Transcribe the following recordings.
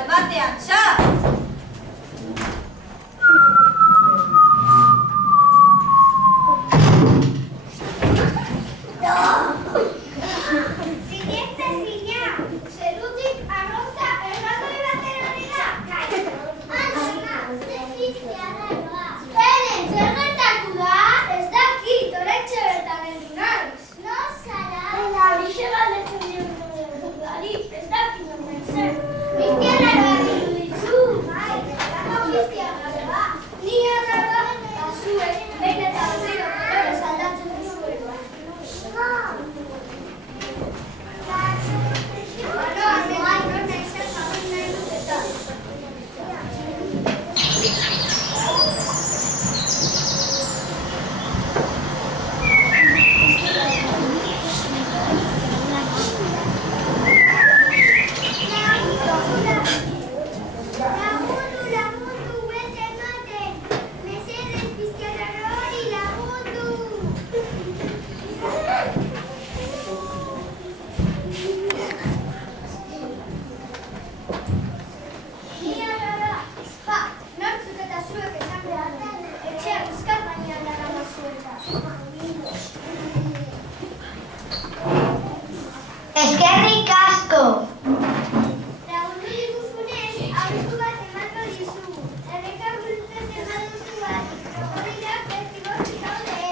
bat-batean, sa! Eskerrik asko! Lagundu diguzunez, aholku bat emango dizu. Errekar bultzatzen baduzu bat, krokodilak bertigozik daude.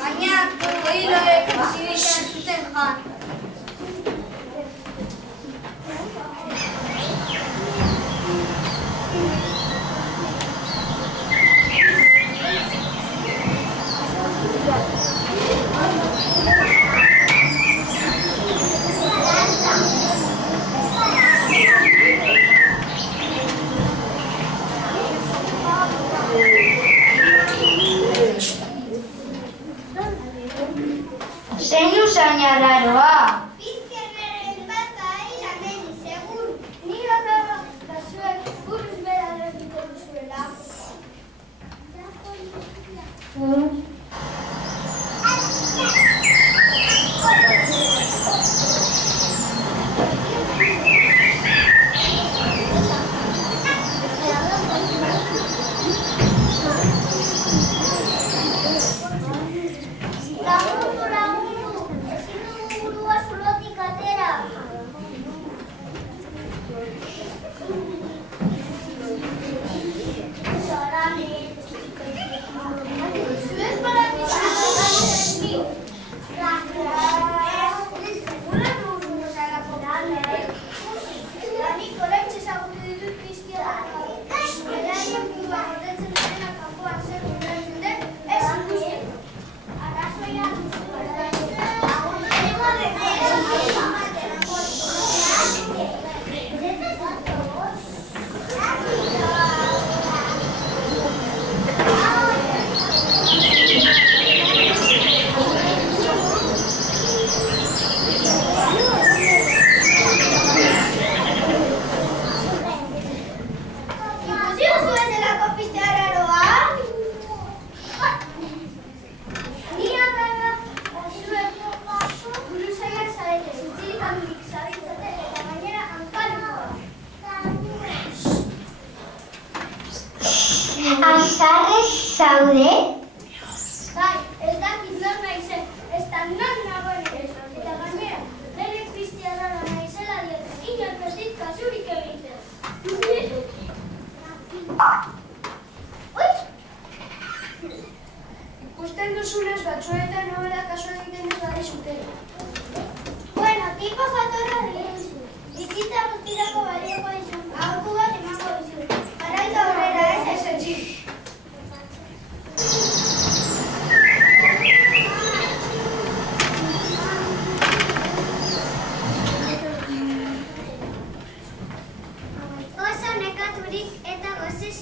Baina, krokodilek zibilean zuten jan. Zein usain arraroa? Bizkerreren bat ahil ameni, segur. Ni horrela kasuek buruz bera erretiko duzuela. Lagundu, ezin dugu burua zulotik atera. Zuek balakizun gazenekin. Segura dugu zarako gane. Nik oraintxe ezagutu ditut Cristiano. Beraien burua gordetzen dutena kanpoan zer gordetzen den, ez ikusteko. Arrazoia duzu. Azarrez zaude? Bai, ez dakit nor naizen, ez da nor nagoen ere. Eta gainera, nire kristianara naizela diote, inork ez dit kasurik egiten. Ikusten duzunez batzuetan nobela kasu egiten ez badi zuten. Bueno, tipo jatorra dituzu. Bizitza guztirako balioko dizu, aholku bat emango dizu. Jarraitu aurrera, ez etxik.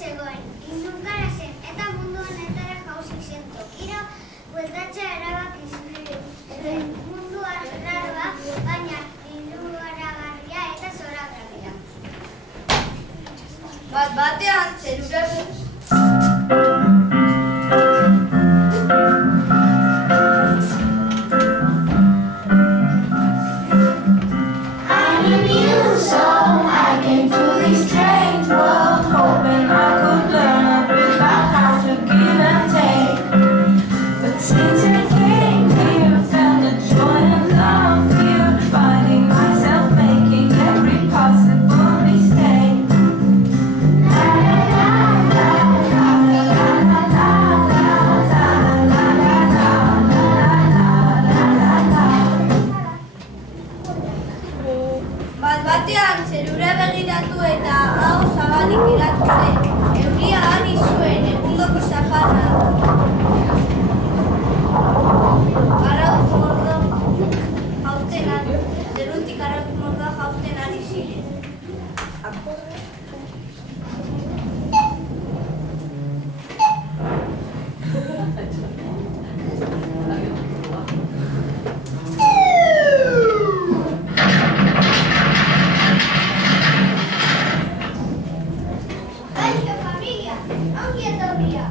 zegoen, indukara zen, eta mundu honetara jauzik zen tokira, bueltatzea erabaki zuen mundu arraroa, baina indugaragarria eta zoragarria. Bat-batean zerura begiratu eta hau zabalik geratu zen. Euria ari zuen egundoko zaparra. Arrauz mordo jausten ari, zerutik arrauz mordoa jausten ari ziren. Ongi etorria!